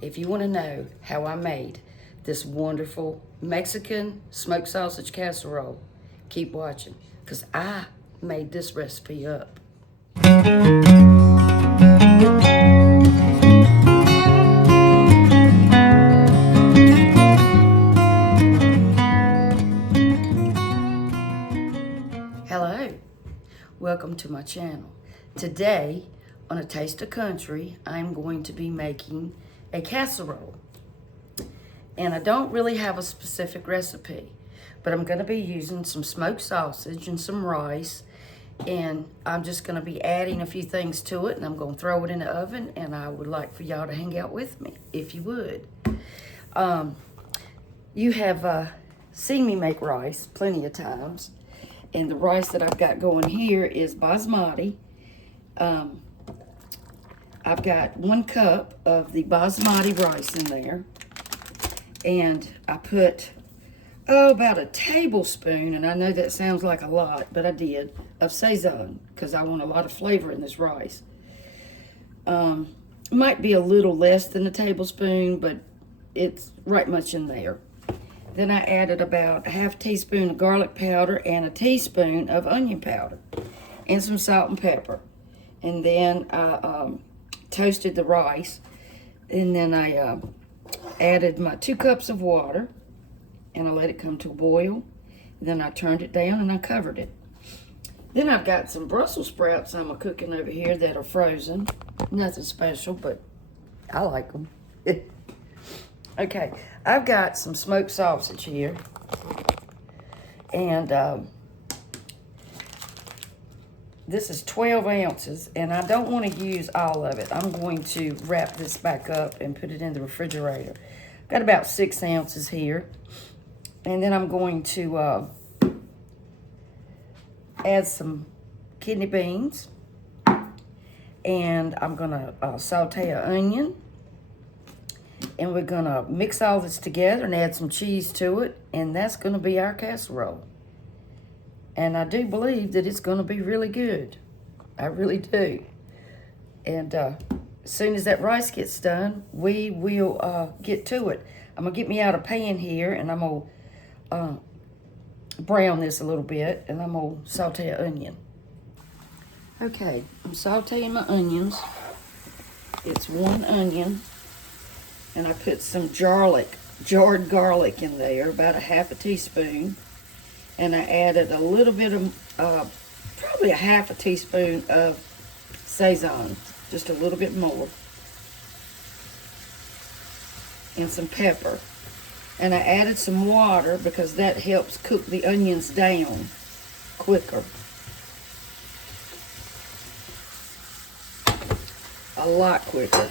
if you want to know how I made this wonderful Mexican smoked sausage casserole, keep watching, because I made this recipe up. Hello, welcome to my channel. Today, on A Taste of Country, I'm going to be making a casserole. And I don't really have a specific recipe, but I'm going to be using some smoked sausage and some rice, and I'm just going to be adding a few things to it, and I'm going to throw it in the oven, and I would like for y'all to hang out with me, if you would. You have seen me make rice plenty of times, and the rice that I've got going here is basmati. I've got 1 cup of the basmati rice in there. And I put, about a tablespoon, and I know that sounds like a lot, but I did, of sazon, because I want a lot of flavor in this rice. Might be a little less than a tablespoon, but it's right much in there. Then I added about a ½ teaspoon of garlic powder and a teaspoon of onion powder, and some salt and pepper. And then I toasted the rice, and then I added my 2 cups of water, and I let it come to a boil. Then I turned it down and I covered it. Then I've got some Brussels sprouts I'm cooking over here that are frozen. Nothing special, but I like them. Okay, I've got some smoked sausage here, and this is 12 ounces, and I don't want to use all of it. I'm going to wrap this back up and put it in the refrigerator. Got about 6 ounces here. And then I'm going to add some kidney beans. And I'm going to saute an onion. And we're going to mix all this together and add some cheese to it. And that's going to be our casserole. And I do believe that it's going to be really good. I really do. And as soon as that rice gets done, we will get to it. I'm going to get me out a pan here, and I'm going to brown this a little bit, and I'm going to saute an onion. Okay, I'm sauteing my onions. It's 1 onion, and I put some jarred garlic in there, about a ½ teaspoon. And I added a little bit of, probably a ½ teaspoon of sazon, just a little bit more. And some pepper. And I added some water because that helps cook the onions down quicker. A lot quicker.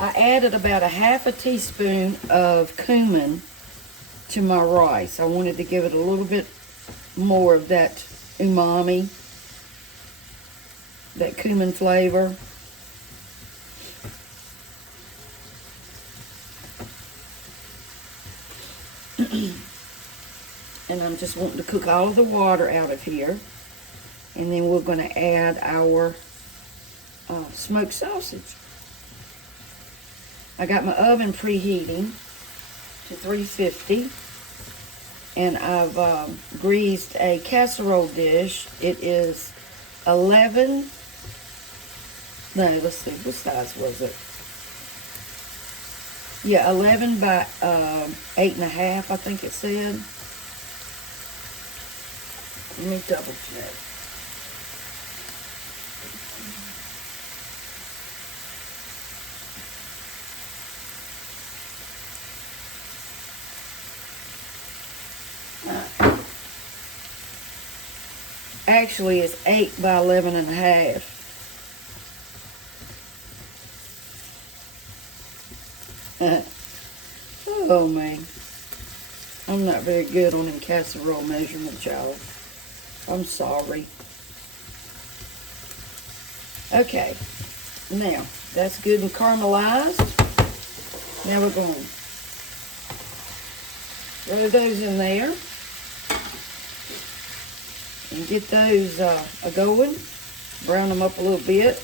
I added about a ½ teaspoon of cumin to my rice. I wanted to give it a little bit more of that umami, that cumin flavor. And I'm just wanting to cook all of the water out of here. And then we're going to add our smoked sausage. I got my oven preheating to 350, and I've greased a casserole dish. It is 11, no, let's see, what size was it? Yeah, 11 by 8.5, I think it said. Let me double check. Actually, it's 8 by 11.5. Oh, man. I'm not very good on them casserole measurements, y'all. I'm sorry. Okay. Now, that's good and caramelized. Now we're going to throw those in there and get those going. Brown them up a little bit.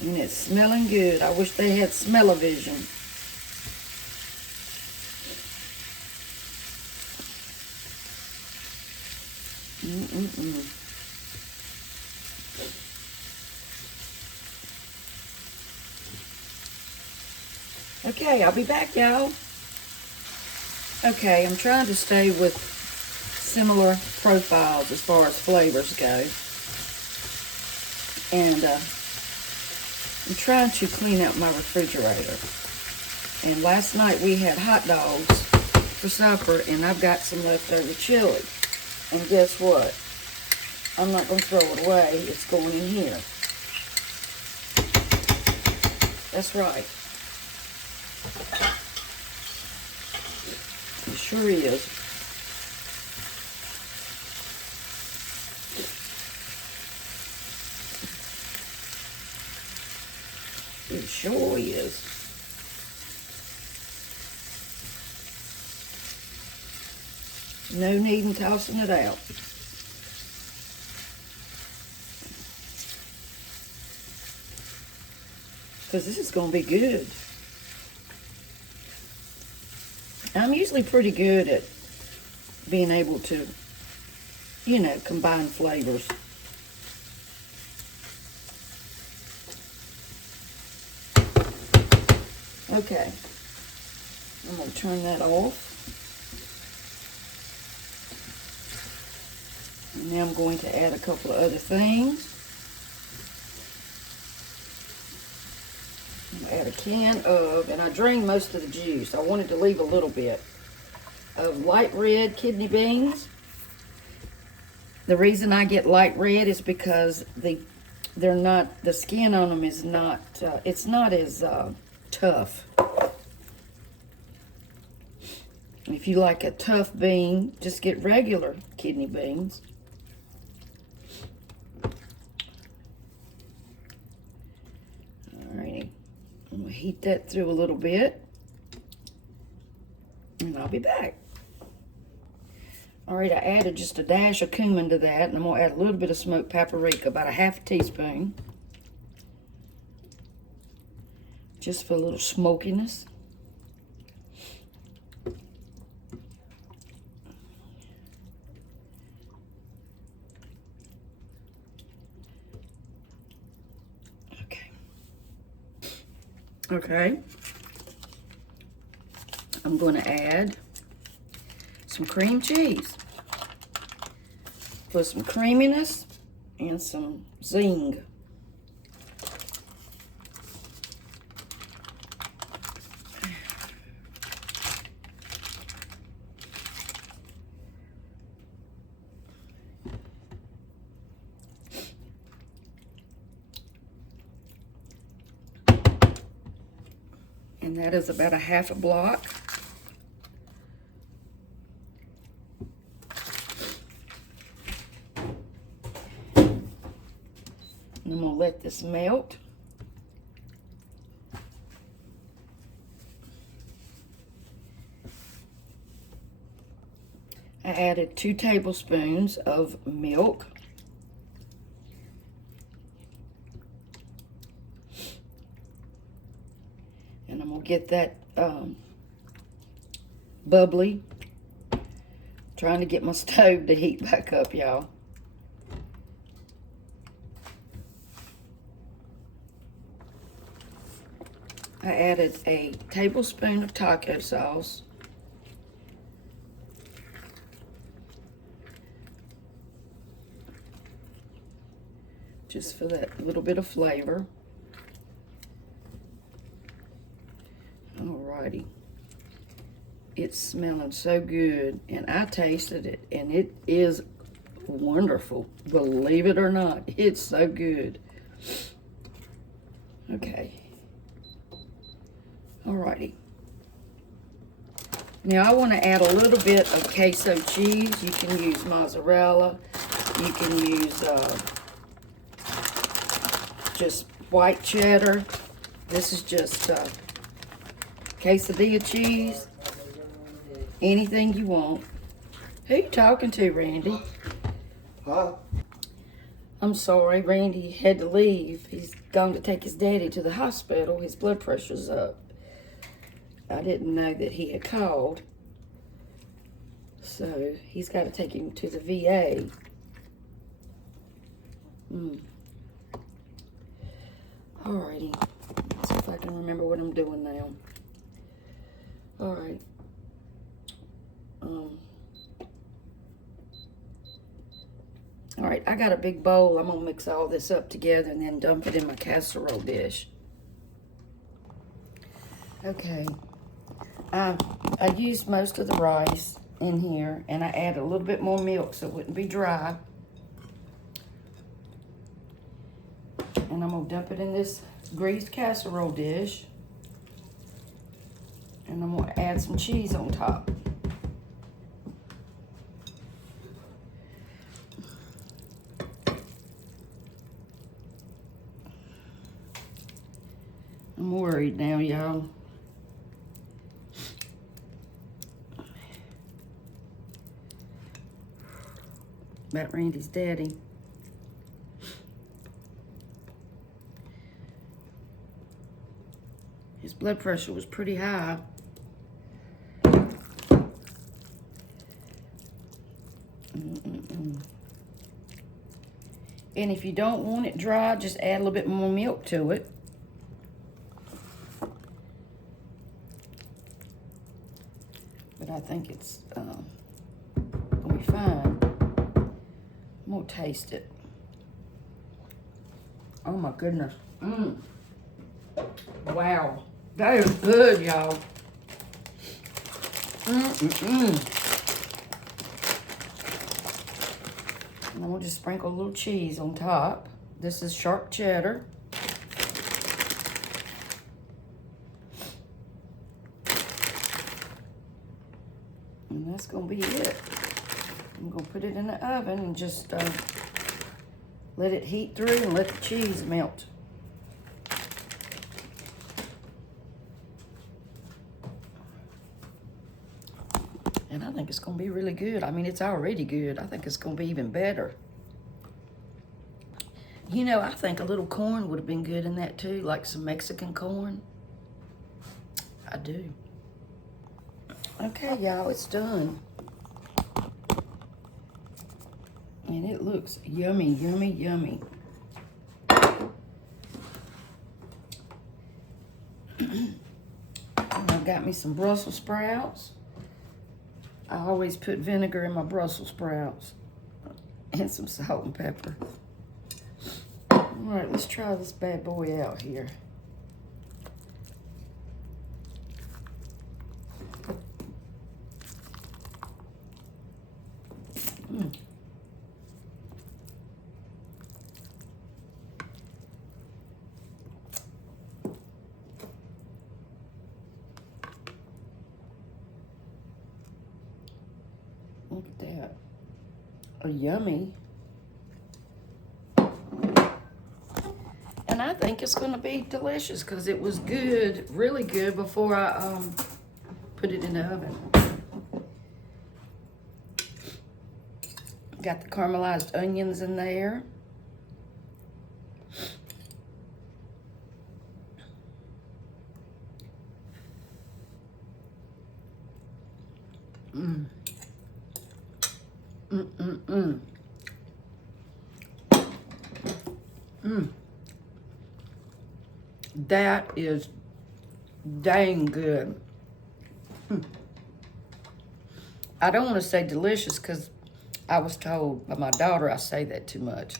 And it's smelling good. I wish they had smell-o-vision. Okay, I'll be back, y'all. Okay, I'm trying to stay with similar profiles as far as flavors go. And I'm trying to clean out my refrigerator. And last night we had hot dogs for supper, and I've got some leftover chili. And guess what? I'm not going to throw it away. It's going in here. That's right. It sure is. It sure is. No need in tossing it out. Because this is going to be good. I'm usually pretty good at being able to, you know, combine flavors. Okay, I'm going to turn that off. And now I'm going to add a couple of other things. I'm going to add a can of, and I drained most of the juice. I wanted to leave a little bit of light red kidney beans. The reason I get light red is because the skin on them is not, it's not as tough. If you like a tough bean, just get regular kidney beans. Alrighty, I'm gonna heat that through a little bit, and I'll be back. Alright, I added just a dash of cumin to that, and I'm gonna add a little bit of smoked paprika, about a half a teaspoon. Just for a little smokiness. Okay. I'm going to add some cream cheese for some creaminess and some zing. And that is about a half a block. And I'm gonna let this melt. I added 2 tablespoons of milk. And I'm gonna get that bubbly. Trying to get my stove to heat back up, y'all. I added a tablespoon of taco sauce. Just for that little bit of flavor. Alrighty. It's smelling so good, and I tasted it, and it is wonderful. Believe it or not, it's so good. Okay. Alrighty. Now I want to add a little bit of queso cheese. You can use mozzarella. You can use just white cheddar. This is just quesadilla cheese. Anything you want. Who you talking to, Randy? Huh? I'm sorry, Randy had to leave. He's gone to take his daddy to the hospital. His blood pressure's up. I didn't know that he had called. So he's got to take him to the VA. Alrighty. Let's see if I can remember what I'm doing now. Alright. Alright, I got a big bowl. I'm going to mix all this up together and then dump it in my casserole dish. Okay. I used most of the rice in here, and I added a little bit more milk so it wouldn't be dry. And I'm going to dump it in this greased casserole dish. And I'm going to add some cheese on top. I'm worried now, y'all. About Randy's daddy. His blood pressure was pretty high. And if you don't want it dry, just add a little bit more milk to it. But I think it's gonna be fine. I'm gonna taste it. Oh my goodness. Wow. That is good, y'all. And I'm gonna just sprinkle a little cheese on top. This is sharp cheddar. And that's gonna be it. I'm gonna put it in the oven and just let it heat through and let the cheese melt. And I think it's gonna be really good. I mean, it's already good. I think it's gonna be even better. You know, I think a little corn would have been good in that too, like some Mexican corn. I do. Okay, y'all, it's done. And it looks yummy, yummy, yummy. I've got me some Brussels sprouts. I always put vinegar in my Brussels sprouts and some salt and pepper. All right, let's try this bad boy out here. Look at that. Oh, yummy. And I think it's going to be delicious because it was good, really good before I put it in the oven. Got the caramelized onions in there. That is dang good. I don't want to say delicious because I was told by my daughter I say that too much.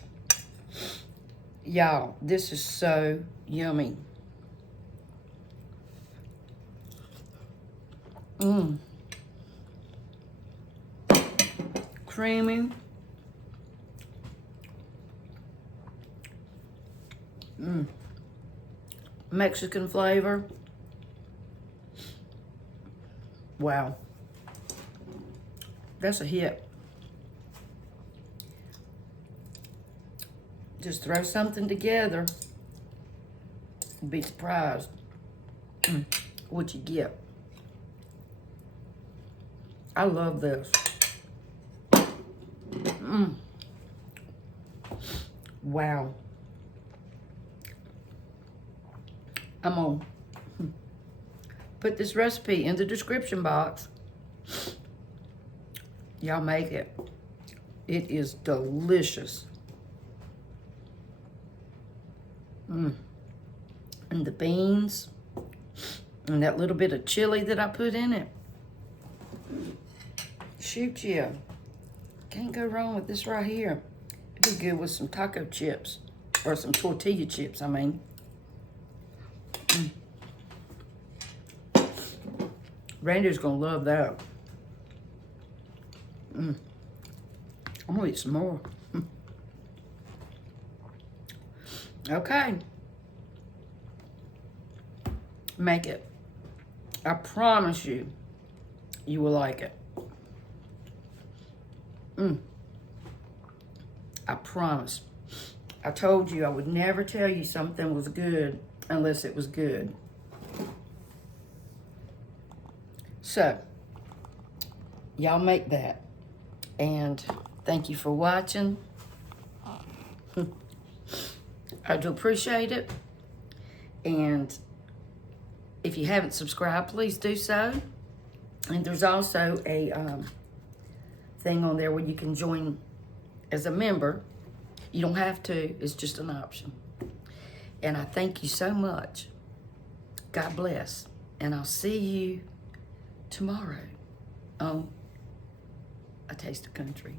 Y'all, this is so yummy. Creamy. Mexican flavor. Wow. That's a hit. Just throw something together and be surprised what you get. I love this. Wow. I'm gonna put this recipe in the description box. Y'all make it. It is delicious. And the beans and that little bit of chili that I put in it. Shoot, yeah. Can't go wrong with this right here. It'd be good with some taco chips, or some tortilla chips, I mean. Randy's gonna love that. I'm gonna eat some more. Okay. Make it. I promise you, you will like it. I promise. I told you I would never tell you something was good unless it was good. So, y'all make that. And thank you for watching. I do appreciate it. And if you haven't subscribed, please do so. And there's also a thing on there where you can join as a member. You don't have to, it's just an option. And I thank you so much. God bless. And I'll see you tomorrow on A Taste of Country.